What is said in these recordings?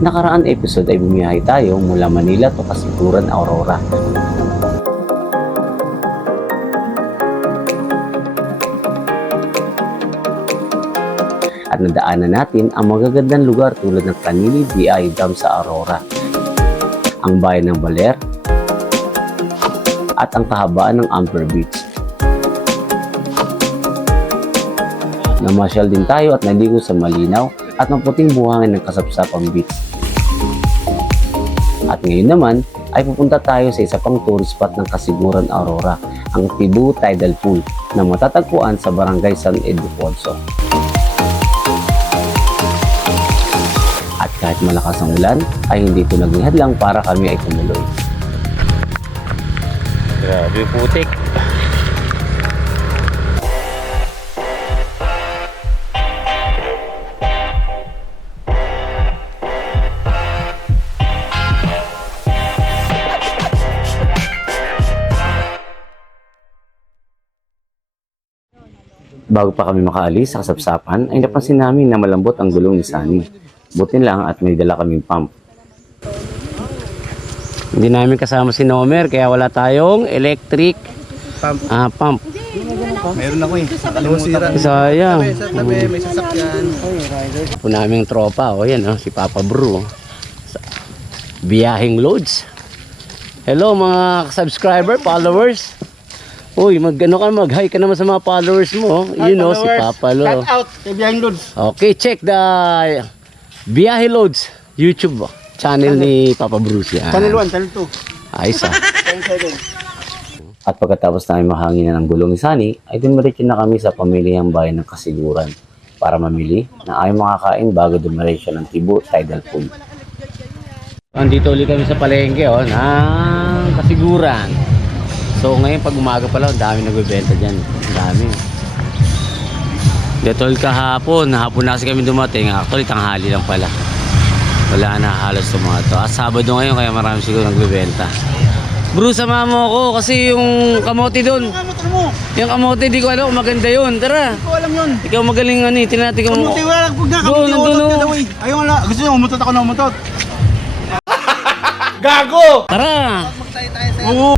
Nakaraan episode ay bumiyahe tayo mula Manila to Kasiguran, Aurora. At nadaanan natin ang magagandang lugar tulad ng Canili DI Dam sa Aurora, ang bayan ng Baler, at ang kahabaan ng Amber Beach. Namasyal din tayo at naligo sa malinaw at maputing buhangin ng Kasapsapan Beach. At ngayon naman ay pupunta tayo sa isa pang tourist spot ng Kasiguran, Aurora, ang Tibu Tidal Pool na matatagpuan sa Barangay San Ildefonso. At kahit malakas ang ulan ay hindi ito naging hadlang para kami ay tumuloy. Grabe putik! Bago pa kami makaalis sa Kasapsapan ay napansin namin na malambot ang gulong ni Sunny. Buti lang at may dala kaming pump. Hindi namin kasama si Nomer kaya wala tayong electric pump. Meron ako eh. Nakalimutan ko. Sayang. Sabi, may sasakyan. Po naming tropa, yan si Papa Bru. Biyahing Loads. Hello mga subscriber, followers. Uy, mag-hi ka naman sa mga followers mo. Hi, Si Papa Lo. Shout out kay Biyahing Loads. Okay, check the Biyahe Loads YouTube channel ni Papa Bruce. Channel 1, Channel 2. Ayos Channel 7. At pagkatapos namin mahanginan ng gulong ni Sunny, ay dumiretso na kami sa pamilyang bayan ng Kasiguran para mamili na ay makakain bago dumiretso ng Tibu Tidal Pool. Andito ulit kami sa palengke ng Kasiguran. So ngayon pag umaga pala, ang dami nagbebenta dyan. Ang dami. Detol kahapon na kasi kami dumating. Actually tanghali lang pala. Wala na halos sa mga to. At Sabado ngayon kaya marami siguro nagbebenta. Bro, sama mo ako kasi yung kamote doon. Yung kamote, di ko alam kung maganda yun. Tara. Hindi ko alam yun. Ikaw magaling tinatin ko mo. Kamuti, wala lang. Huwag na, kamuti, umutot ka daw eh. Ayaw nga, gusto nyo, umutot ako na umutot. Gago! Tara. Magtayo-tayo sa'yo.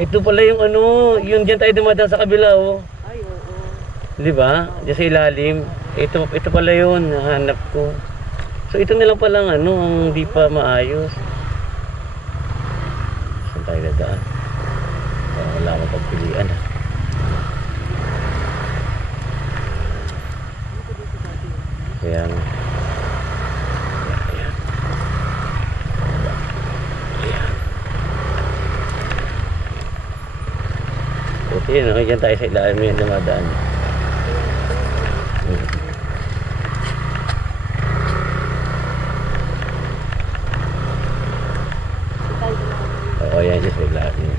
Ito pala yung yung dyan tayo dumadaan sa kabila Ay, oo. Di ba? Diyan sa ilalim. Ito pala yun, nahanap ko. So ito na lang palang ang di pa maayos. Saan tayo dadaan? Wala akong pagpilian. Kaya nga. Ayan. Ayan. Buti yun, dyan tayo sa ilalim yung dumadaan. Oo, yan dyan sa ilalim.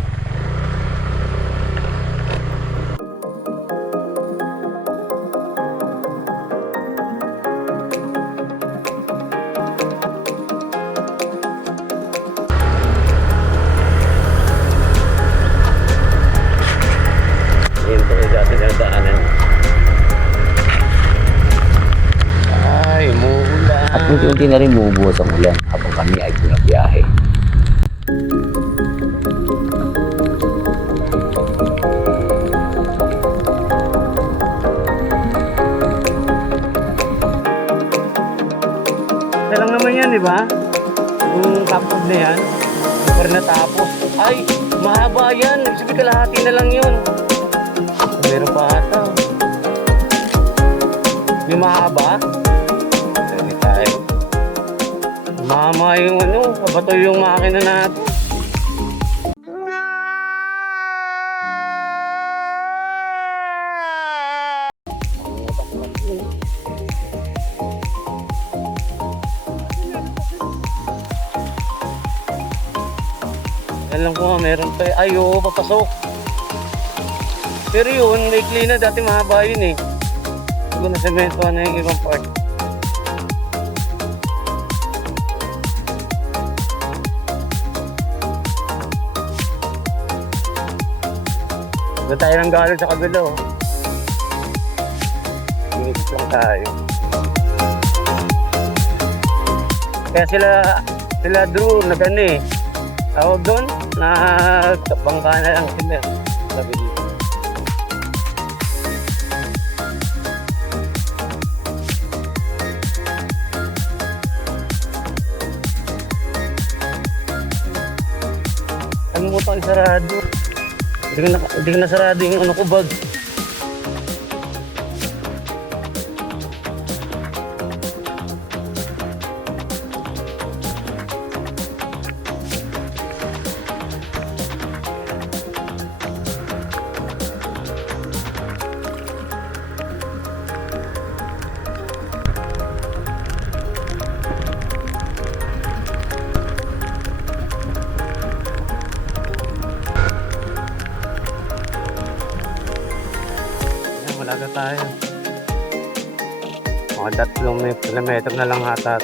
Ito ay dati ng daanan. Ay, umuulan. At unti-unti na rin bumubuhos ang ulan habang kami ay bumabiyahe. Ito lang naman yan, di ba? Yung kapag na yan, hindi pa rin natapos. Ay, mahaba yan. Sabi kalahati na lang yun. Meron pa ata. May mahaba? Dali tayo. Mama yung pabato yung makina natin. Alam ko meron pa. Ay, oo, papasok. Pero yun, may clean na. Dati mahaba yun eh. Siguro na semento na yung ibang part. Doon tayo nang galing sa kabilo. Minutes lang tayo. Kaya sila Drew, nag-ano eh. Tawag doon, bangka na lang sila. Sabi dito. Ang mutang isarado. Hindi ko nasarado yung ano ko bag. Malaga tayo. Mga 3 kilometro na lang hata.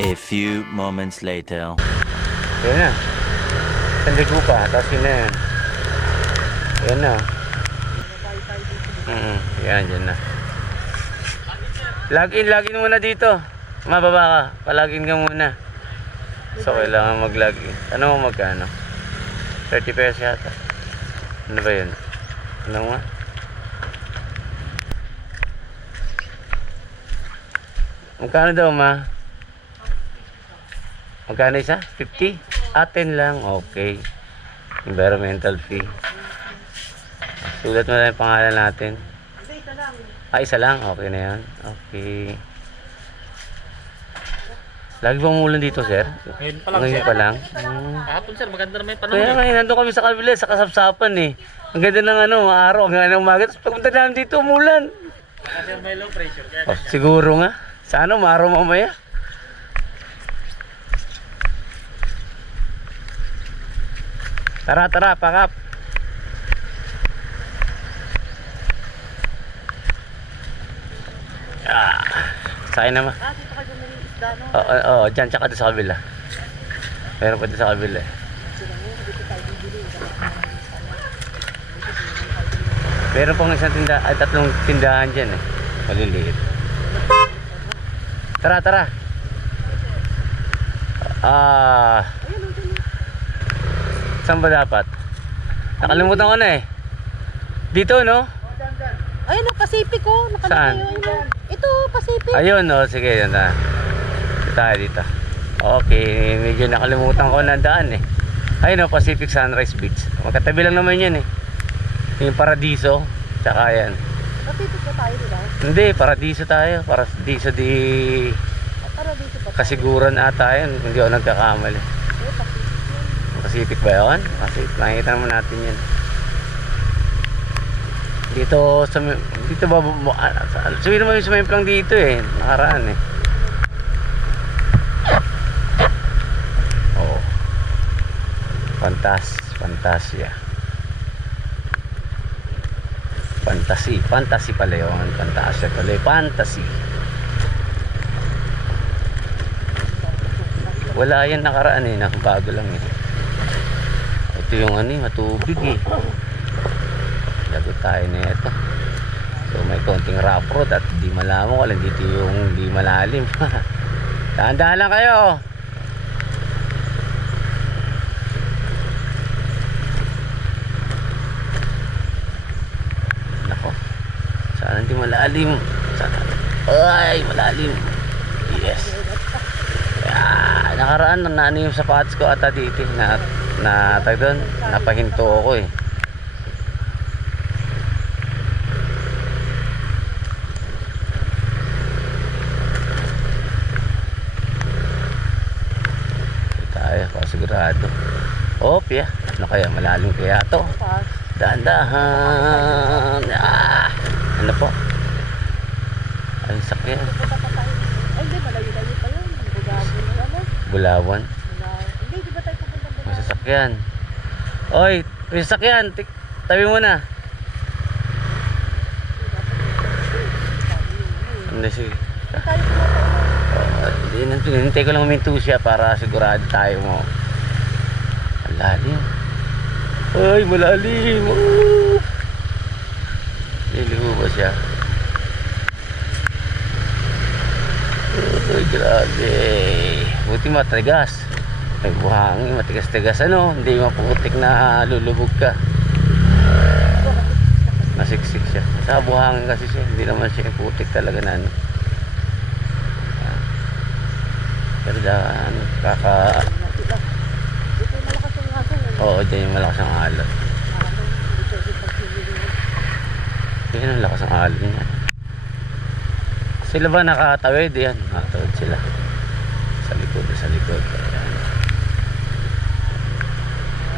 A few moments later. Yan na. Sandigo pa. Tapos yun na yan. Yan na. Yan, yan na. Login muna dito. Mababa ka. Palagin ka muna. So, kailangan mag-login. Ano mo magkano? 30 pesos yata. Ano ba yun? Ano nga? Magkano daw, ma? Magkano isa? 50? 10 lang. Okay. Environmental fee. Sulat mo na yung pangalan natin. Isa lang. Isa lang? Okay na yan. Okay. Lagi bang umulan dito, sir? Ngayon pa lang, Ngayon sir. pa lang? Kahapon, sir, maganda naman yung panahon. Kaya ngayon, nandun kami sa kabila, sa kasapsapan eh. Ang ganda ng araw, ang ganda ng umaga. Tapos pagpunta namin dito, umulan. Kasi may low pressure. Kaya Oh, siguro nga. Sana umaraw mamaya. Tara, pakap. Sayang naman. dito kayo may isda, no? Oo, dyan, tsaka doon sa kabila. Meron pa doon sa kabila eh. Meron pang isang tindahan, ay 3 tindahan dyan eh. Maliliit. Tara. Saan ba dapat? Nakalimutan ko na eh. Dito, no? Ayun, ang Pacific, oh. Saan? Ito, Pacific. Ayun, no? Sige, yun na. Dito. Okay, medyo nakalimutan ko na daan eh. Ayun, no? Pacific Sunrise Beach. Magkatabi lang naman yan eh. Yung Paradiso, tsaka yan. Pacific ba tayo, di ba? Hindi, Paradiso tayo. Paradiso di Paradiso ba tayo? Kasiguran ata yun. Hindi ako nagkakamali. Pacific ba yun? Pacific. Nakikita naman natin yan. Dito ba sabihin naman yung sumimplang dito eh. Nakaraan eh. Oo. Fantasia. Fantasy pala yun. Fantasia pala yun. Fantasy. Wala yan nakaraan eh. Nakabago lang eh. Ito yung matubig eh. Lagot tayo na ito. So may konting rough road at di malamang wala dito yung di malalim. Dahan-dahan lang kayo. Nako. Sana hindi malalim. Sana. Ay, malalim. Yes. Nakaraan na yung sapatos ko ata dito na tag doon, napahinto ako eh. Sigurado. Yeah. Ano kaya? Malalim kaya to? Dahan-dahan. Ano po? Ay, sakyan. Ay, hindi, malayo-layo pa yun. Bulawan. Hindi, di ba tayo pupunta May sasakyan. Oy, may sasakyan. Tabi mo na. Hindi, sige. Saan tayo pumunta? Hinintay ko lang huminto siya para sigurado tayo mo. Ang lalim. Ay, malalim. Oh! Liliho ba siya? Ay, grabe. Buti matigas. Ay, buhangin, matigas-tigas ano. Hindi maputik na lulubog ka. Nasiksik siya. Sa buhangin kasi siya. Hindi naman siya putik talaga na ano. Pero daan, Dito yung malakas yung aso. Oo, dyan yung malakas ang alon. Dito yung pagpili. Yan ang lakas ang alon niya. Sila ba nakatawid? Yan, nakatawid sila. Sa likod, sa likod. Ayan.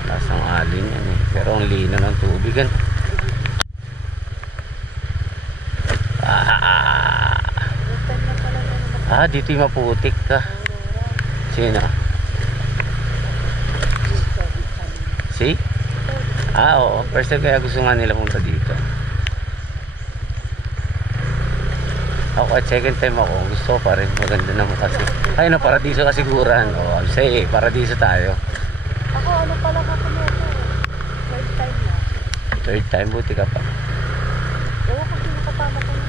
Lakas ang alon yan eh. Pero ang lino ng tubig yan. Dito yung maputik ka. Sino? See? Oo. First time kaya gusto nga nila punta dito. Ako at second time ako. Gusto ko pa rin. Maganda naman kasi. Ay no, paradiso kasiguran. O, say, paradiso tayo. Ako, ano pala ka pumunta? Third time na. Third time, buti ka pa. Ewan ko sino kasama ko yun.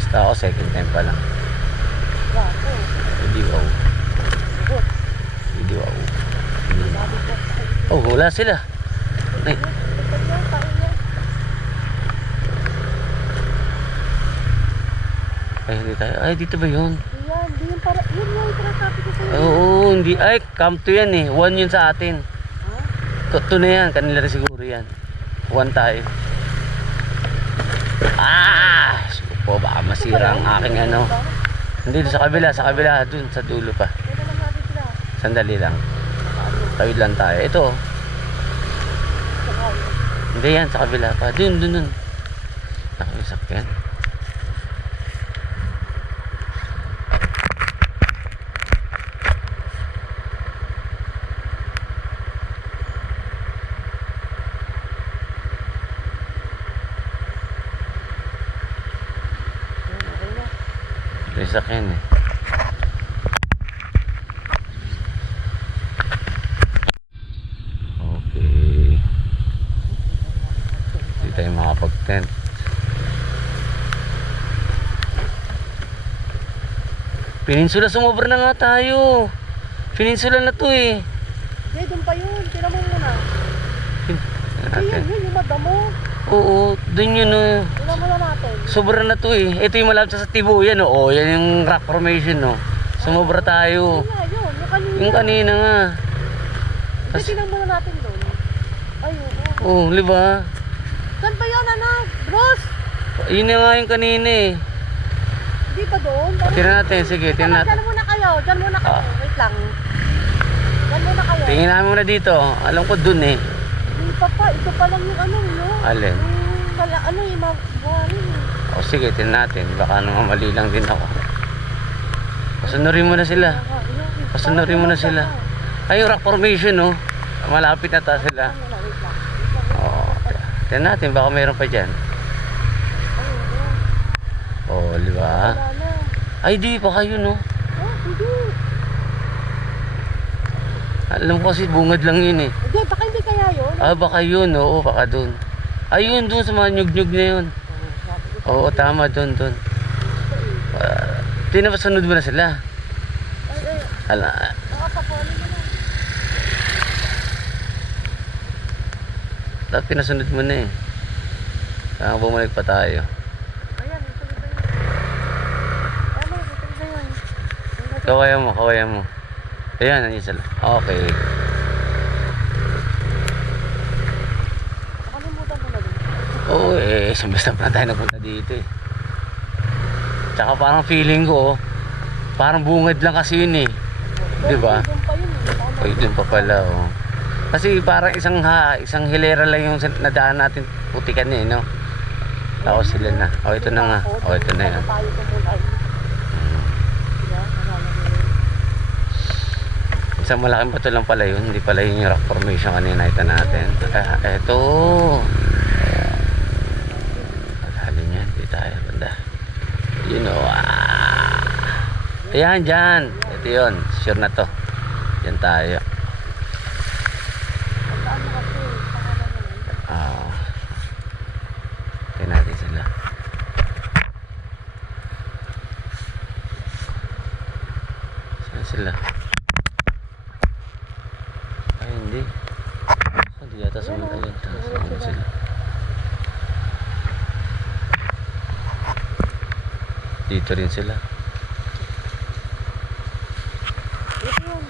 Basta ako, second time pa lang. Gato. Hindi wow. Good. Hindi wow. Sabi ko, Oh, wala sila. Ay, ito yan, tayo yan. ay, hindi tayo. Ay, dito ba yun? Yan, di yung para, yun yung sinasabi ko sa'yo. Oo, hindi. Ay, come to yan eh. One yun sa atin. Ha? Ito na yan. Kanila rin siguro yan. One tayo. Po, baka masira ang aking ano. Hindi, sa kabila. Sa kabila. Dun, sa dulo pa. Kaya naman natin sila. Sandali lang. Tawid lang tayo. Ito. Hindi yan, sa kabila pa. Dun, dun, dun. Ako yung sakyan. Ito yung sakyan eh. Okay. Hindi tayo makapag-tent. Peninsula, sumobra na nga tayo. Peninsula na to eh. Hindi, doon pa yun. Tira mo muna. Hindi, Natin. yun, yung madamo. Oo, dun yun oh. Tira mo na natin. Sobra na to eh. Ito yung malapit sa Tibuyan oh. Yan yung rock formation oh. Sumobra tayo. Yun nga, yun. Yung kanina. Yung kanina nga. Hindi, tira muna natin doon. Ayun. Oh, di ba? Saan ba yun, anak? Bruce? Yun na nga yung kanina eh. Hindi pa doon? Tingnan natin, sige, tingnan natin. Diyan muna kayo. Diyan muna kayo. Ah. Wait lang. Diyan muna kayo. Tingnan namin muna dito. Alam ko dun eh. Hindi pa pa. Ito pa lang yung ano, yun. Alin? Yung mala, ano yung mabuhanin. O sige, tingnan natin. Baka naman mali lang din ako. Pasunurin mo na sila. Pasunurin mo na sila. Ay, yung rock formation oh. Malapit na ta sila. Wait lang. Oo. Tingnan natin, baka mayroon pa dyan. Oh, di ba? Wala na. Ay, di, baka yun oh. Oh, hindi. Alam ko kasi bungad lang yun eh. Hindi, baka hindi kaya yun. Baka yun, oo, baka dun. Ayun, dun sa mga nyug-nyug na yun. Oo, tama, dun. Tinapasunod mo na sila. Ala, Nakakapunin mo na. dapat pinasunod mo na eh. Kaya bumalik pa tayo. Ayan, ito na yun. Tama, ito na yun. Kawayan mo. Ayan, nandiyan sila. Okay. Nakalimutan mo na din. Oo, basta pa na tayo napunta dito eh. Tsaka parang feeling ko, parang bungad lang kasi yun eh. Di ba? Doon pa yun. Ay, dun pa pala oh. Kasi parang isang hilera lang yung nadaan natin putikan niya, no? Tapos sila na. Oh, ito na nga. Oh, ito na yan. Tayo pumunta. Diba? Isang malaking bato lang pala yun. Hindi pala yun yung rock formation kanina nakita natin. Eto. Malalim yan. Hindi tayo. Banda. Yun Ayan, dyan. Ito yun. Sure na to. Dyan tayo. Saan mo kasi? Pangalan mo yun. Ah. Tingnan natin sila. Saan sila? Ay, hindi. Hindi yata sumunod. Ayun, sumunod sila. Dito rin sila. Ito yun.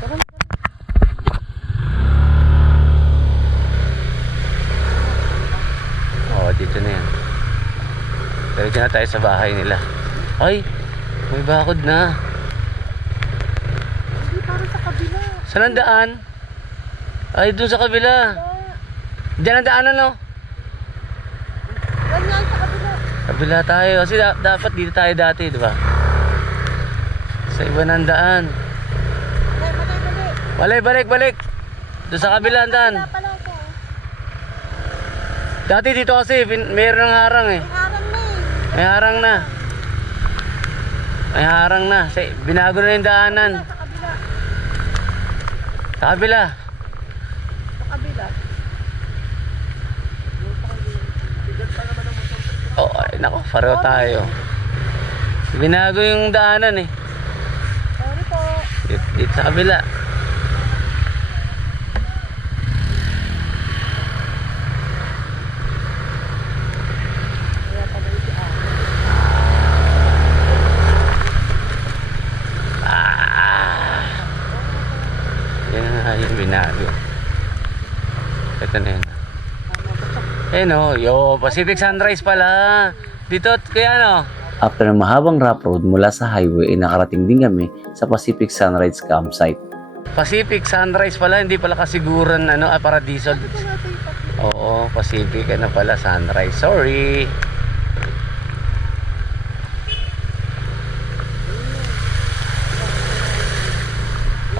Tara na. Oo, dito na yan. Diretso na tayo sa bahay nila. Ay, may bakod na. Hindi, para sa kabila. Saan ang daan? Ay, doon sa kabila. Diyan ang daanan, no? Ganyan sa kabila. Kabila tayo. Kasi dapat dito tayo dati, di ba? Sa iba ng daan. Mali. Balik. Doon sa kabila ang daan. Wala pala ako. Dati dito kasi, mayroon ng harang eh. Harang na eh. May harang na. May harang na. Binago na yung daanan. Sa kabila. Sa kabila. Sa kabila. Oh, ay, nako, pareho tayo. Binago yung daanan eh. Sorry po. Dito sa kabila. Kaya pala yung Yan nga yung binago. Ito na yun. Pacific Sunrise pala. Dito, kaya ano? After ng mahabang rough road mula sa highway, nakarating din kami sa Pacific Sunrise campsite. Pacific Sunrise pala, hindi pala kasiguran Paradiso. Oo, Pacific pala Sunrise. Sorry.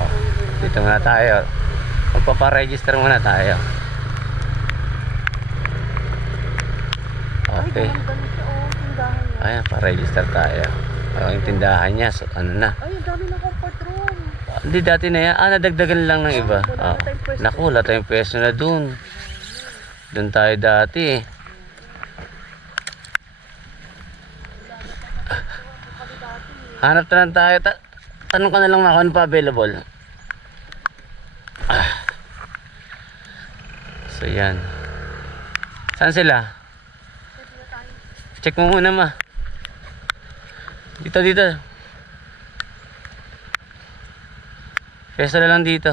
Oh, dito muna tayo. Magpaparegister muna tayo. Okay. tindahan niya. Ayan, pa-register tayo. Yung tindahan niya, so, ano na. Ay, ang dami ng comfort room. Hindi, dati na yan. Nadagdagan lang ng iba. Wala na tayong pwesto. Naku, wala tayong pwesto na dun. Dun tayo dati eh. Hanap na lang tayo. Tanong ka na lang ako, ano pa available? So, yan. Saan sila? Check mo muna, ma. Dito. Pwesto na lang dito.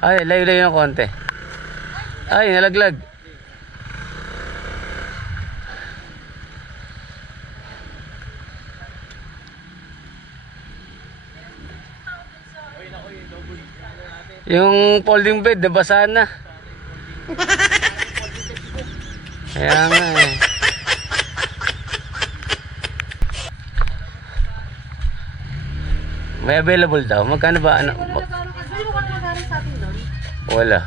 Ay, layo-layo ng konti. Ay, nalaglag. Yung folding bed, nabasa na. Kaya nga eh. May available daw. Magkano ba? Hindi mo ka nagaling sa atin doon? Wala.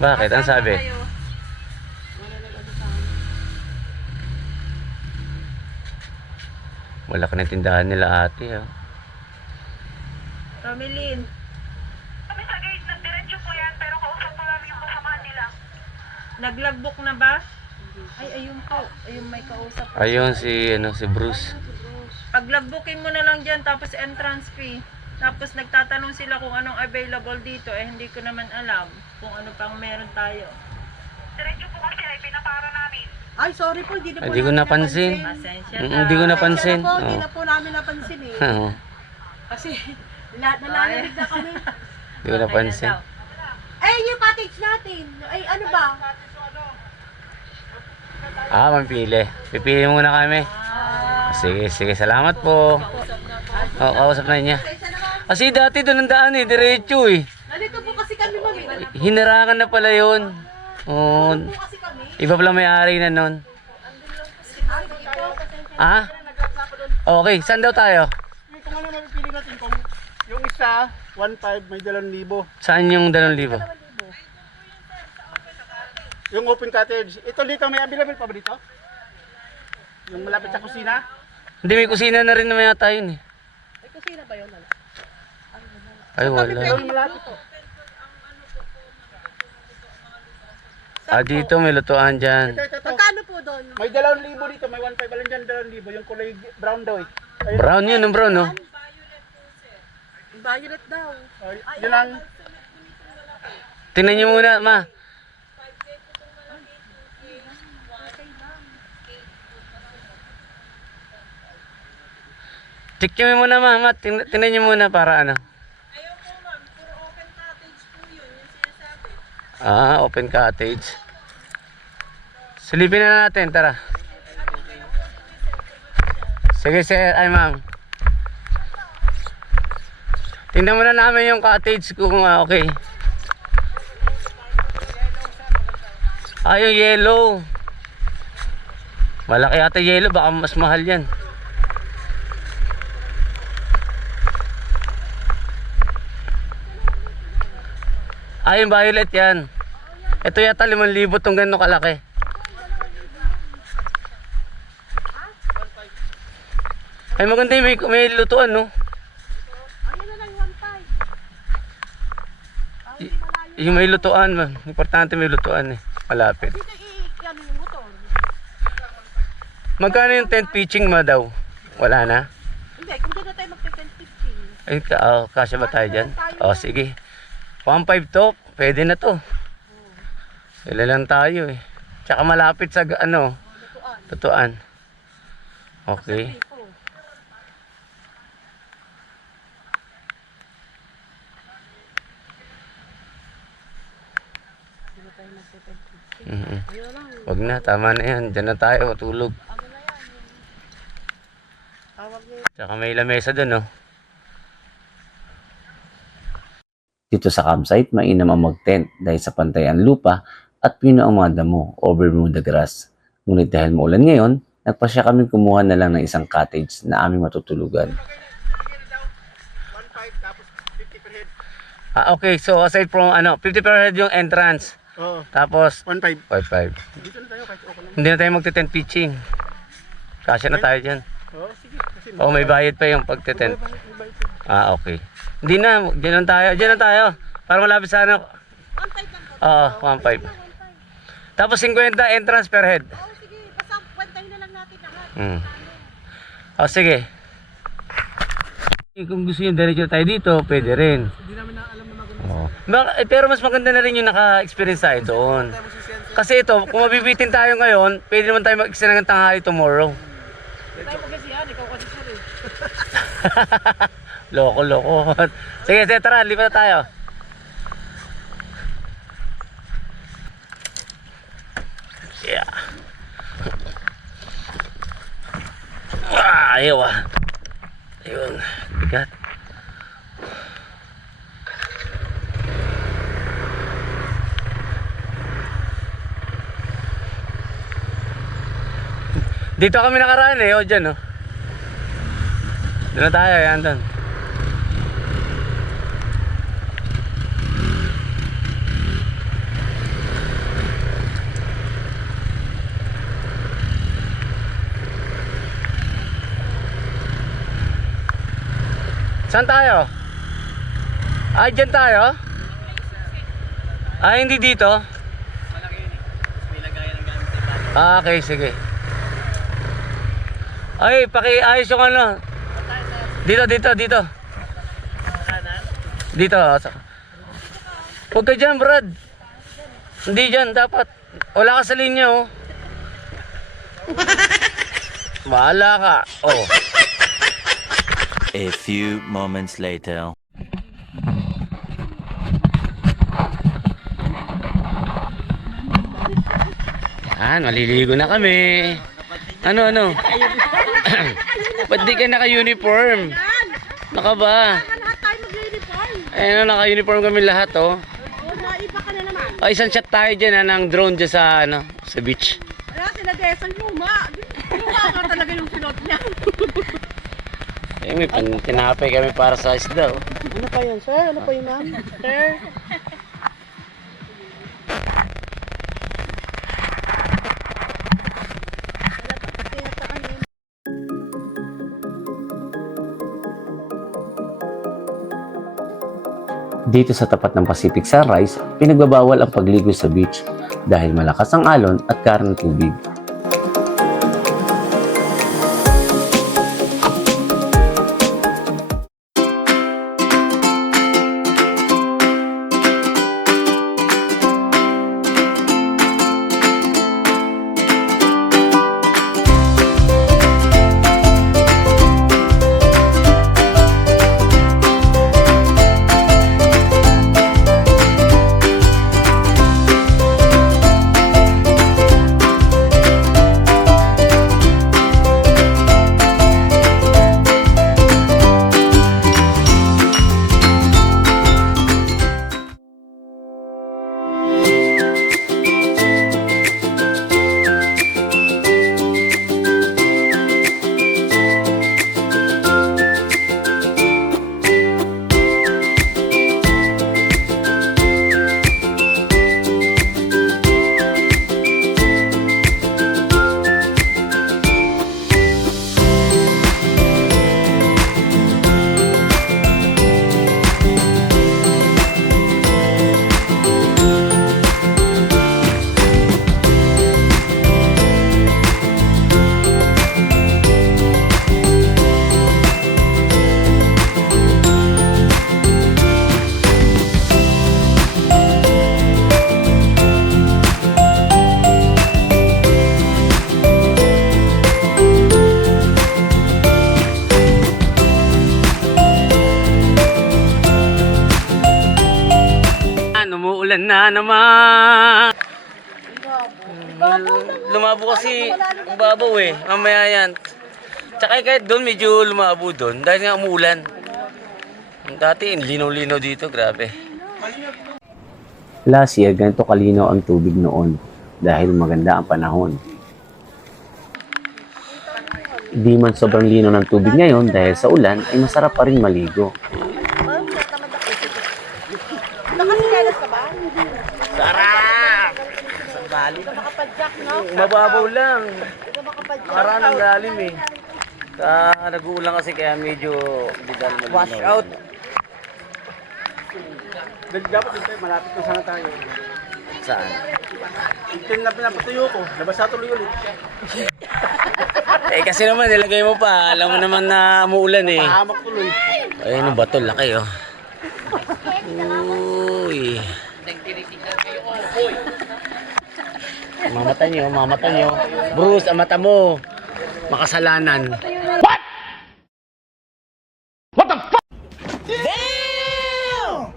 Bakit? Ang sabi? Wala ka na tindahan nila ate. Oh. Romilin. Kami sa gate, nagdiretso po yan, pero kausap po namin yung kasamahan nila. Nag-logbook na ba? Ay, ayun po. Ayun may kausap. Ayun si Bruce. Pag-logbookin mo na lang dyan, tapos entrance fee. Tapos nagtatanong sila kung anong available dito. Eh, hindi ko naman alam kung ano pang meron tayo. Diretso po kasi ay pinapara namin. Ay, sorry po. Hindi na po Hindi ko namin napansin. Pasensya Hindi ko napansin. po, hindi Oo. na po namin napansin eh. Oo. Kasi nalalamig na kami. Hindi ko napansin. Eh, yung cottage natin. Ay, ano ba? Mamipili. Pipili muna kami. Sige. Salamat po. Kausap na niya. Kasi dati doon ang daan eh. Diretso eh. Nandito po kasi kami, mami. Hinarangan na pala yun. Oh, Po kasi kami. iba pala may-ari na nun. Okay, saan daw tayo? Kung ano napipili natin, kung yung isa, 1.5, may 2,000. Saan yung 2,000? Yung open cottage. Ito dito, may available pa ba dito? Yung malapit sa kusina. Hindi, may kusina na rin naman yata yun eh. May kusina ba yun? Ay, wala. Yung malapit. Ah, dito may lutuan dyan. Ito. Magkano po doon? May 2,000 dito, may 1,500 alam dyan 2,000. Yung kulay brown daw eh. Ayun. Brown yun, ang brown, no? Violet daw. Yun ang Tingnan niyo muna, ma. Check niyo muna, ma. Tingnan niyo muna para ano. Ayaw po ma'am, puro open cottage po yun, yung sinasabi. Ah, open cottage. Silipin na natin, tara. Sige, sir. Ay, ma'am. Tingnan muna namin yung cottage kung okay. Ah, yung yellow. Malaki ata yellow, baka mas mahal yan. Ah, yung violet yan. Ito yata 5,000 tong ganito kalaki. Ay, maganda yung may lutuan, no? Yung may lutuan, man. Importante may lutuan eh. Malapit. Magkano yung tent pitching mo daw? Wala na? Hindi, kung doon na tayo mag-tent pitching. Ay, kasya ba tayo dyan? O, sige. 1.5 to. Pwede na to. Sila lang tayo eh. Tsaka malapit sa ano. Lutuan. Okay. Wag na, tama na yan. Diyan na tayo, tulog. Tsaka may lamesa dun, no? Dito sa campsite, mainam ang mag-tent dahil sa pantay ang lupa at pino ang mga damo o Bermuda grass. Ngunit dahil maulan ngayon, nagpasya kami kumuha na lang ng isang cottage na aming matutulugan. 1,500 tapos 50 per head. Ah, okay, so aside from 50 per head yung entrance. Oo. Tapos 1,500. 5.5. Dito na tayo kahit okay lang. Hindi na tayo magte-tent pitching. Kasya na tayo dyan. Oo, sige. Kasi Oh, may bayad pa yung pagte-tent. may bayad. Ah, okay. Hindi na, dyan lang tayo. Dyan lang tayo. Para malapit sa ano. 1.5 lang po. Oo, 1.5. Tapos 50 entrance per head. Oo, sige. Basta kwentahin na lang natin lahat. Hmm. Oh, sige. Kung gusto nyo diretso tayo dito, pwede rin. Hindi namin na alam na maganda. Oh. Pero mas maganda na rin yung naka-experience tayo doon. Kasi ito, kung mabibitin tayo ngayon, pwede naman tayo mag-isa ng tanghali tomorrow. Tayo kasi yan, ikaw kasi sir eh. Loko. Sige, tara, lipat na tayo. Yeah. Ayaw ah. Ayun, bigat. Dito kami nakaraan eh, o dyan oh. Doon na tayo, yan doon. Saan tayo? Ay, dyan tayo? Ay, hindi dito? Ah, okay, sige. Ay, pakiayos yung ano. Dito. Dito. Huwag ka dyan, Brad. Hindi dyan, dapat. Wala ka sa linya, oh. Bahala ka. Oh. A few moments later. Yan, maliligo na kami. Ano? Ba't di ka naka-uniform? Naka ba? Lahat tayo mag-uniform. Ayun, naka-uniform kami lahat, oh. Oo, naiba ka na naman. Ay, isang shot tayo dyan, ng drone dyan sa, sa beach. Kaya sinadesal mo, ma. Mukha talaga yung pilot niya. Eh, may tinapay kami para sa isda, oh. Ano pa yan sir? Ano pa yun ma'am? Sir? Dito sa tapat ng Pacific Sunrise, pinagbabawal ang pagligo sa beach dahil malakas ang alon at karan ng tubig. Umuulan na naman. Lumabo kasi ang babaw eh. Mamaya yan. Tsaka kahit doon medyo lumabo doon dahil nga umuulan. Dati linaw-linaw dito, grabe. Last year, ganito kalinaw ang tubig noon dahil maganda ang panahon. Di man sobrang linaw ng tubig ngayon dahil sa ulan ay masarap pa rin maligo. Nakasinelas ka ba? Sarap! Sandali. Nakapadyak, no? Mababaw lang. Nakapadyak. Parang ang lalim eh. Nag-uulan kasi kaya medyo wash out. Dapat dito malapit na sana tayo. Saan? Ito na pinapatuyo ko. Nabasa tuloy ulit. Eh kasi naman nilagay mo pa. Alam mo naman na umuulan eh. Pahamak tuloy. Ay, ano ba ito? Laki oh. Uy. Mamata nyo. Bruce, ang mata mo. Makasalanan. What? What the fuck? Damn!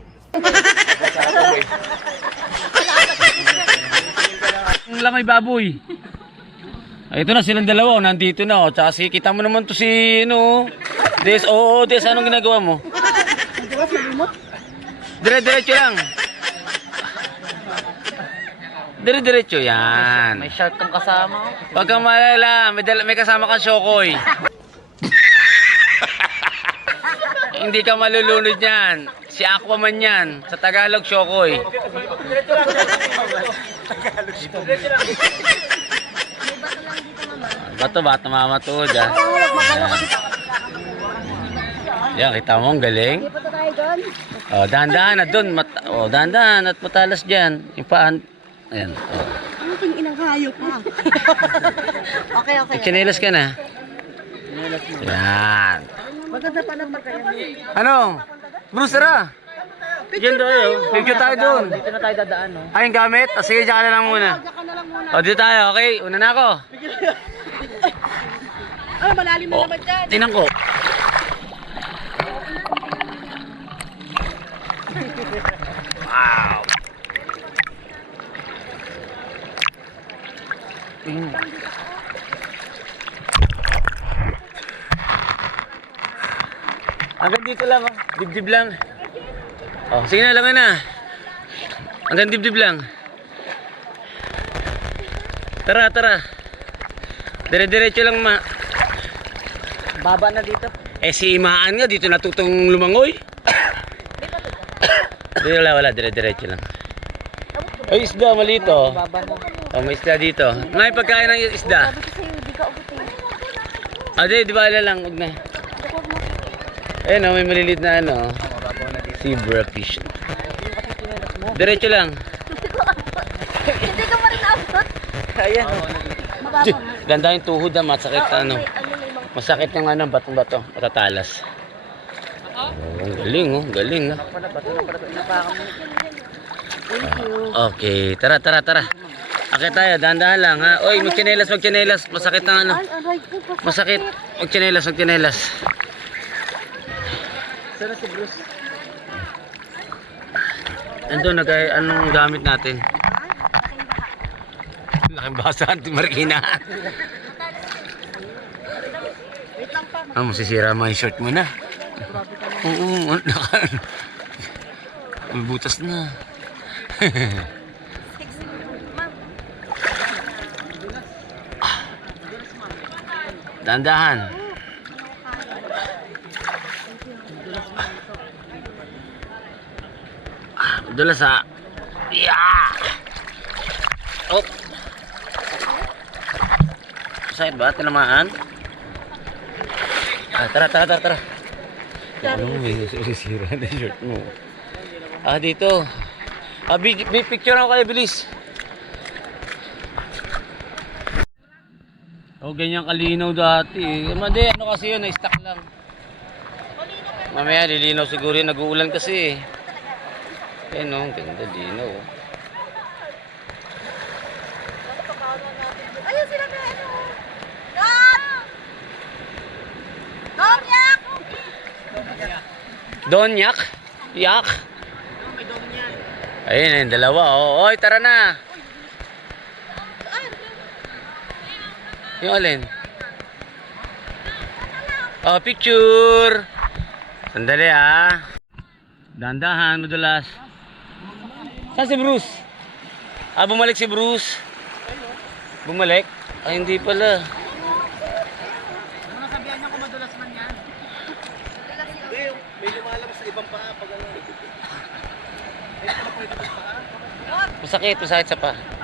Ang lamay baboy. Ay, ito na silang dalawa, oh, nandito na oh. Tsaka si, kita mo naman to si, ano, Des, Des, anong ginagawa mo? Dire-diretso lang. Dire-diretso yan. May shark kang kasama. Huwag kang malala, may kasama kang Shokoy. Hindi ka malulunod yan. Si Aquaman yan. Sa Tagalog, Shokoy. Bato, mamatuod ah. Yan, kita mo, ang galing. Oh, dahan-dahan at doon. Dahan-dahan at matalas dyan. Yung paan. Ayan. Oh. Ano kang inang hayop ha? Okay. Chinelas ka na. Yan. Maganda pa ng pagkain. Ano? Bruce, tara. Diyan tayo. Picture tayo doon. Dito na tayo dadaan, no? Ay, yung gamit? O, sige, dyan ka na lang muna. O, dito tayo. Okay, una na ako. Ay, malalim na naman dyan. Tingnan ko. Wow. Hanggang dito lang, oh. Dibdib lang. Oh, sige na, lang na. Hanggang dibdib lang. Tara. Dire-diretso lang, ma. Baba na dito. Eh, si Imaan nga, dito natutong lumangoy. Wala, dire-diretso lang. Ay, isda, maliit, oh. Baba na. Oh, may isda dito. May pagkain ng isda. Sabi ko sa'yo, di ka ubutin. Di ba lang, huwag na. Ayun, oh, may maliliit na ano. Zebra fish. Diretso lang. Hindi ko pa rin naabot. Ayan. Mababa. Ganda yung tuhod na masakit na ano. May ano na ibang Masakit yung ano, batong-bato, matatalas. Oh, ang galing oh, galing ah. Okay, tara. Akit tayo, dahan-dahan lang ha. Oy, magchinelas. Masakit na ano. aray ko pa. Masakit. Magchinelas. Sana si Bruce. Ando, anong gamit natin? Laking basa, Auntie Marikina. Masisira mo yung short mo na. Oo, may butas na. Dahan-dahan. Dulas ha. Yeah! Oh. Sakit ba? Tinamaan? Tara. Ano may sisira na shirt mo? Dito. Picture ako kayo, bilis. Oh, ganyan kalinaw dati. Hindi, ano kasi yun, na-stuck lang. Mamaya, lilinaw siguro yun, nag-uulan kasi eh. Ayun oh, ganda, linaw. Ayun sila na ano. Donyak! Donyak? Yak? Ayun, yung dalawa. Oh. Oy, tara na. Yung alin? Oh, picture. Sandali ah. Dandahan, madulas. Saan si Bruce? Bumalik si Bruce. Bumalik? Ay, hindi pala. May lumalabas sa ibang paa pag ano. Masakit sa paa.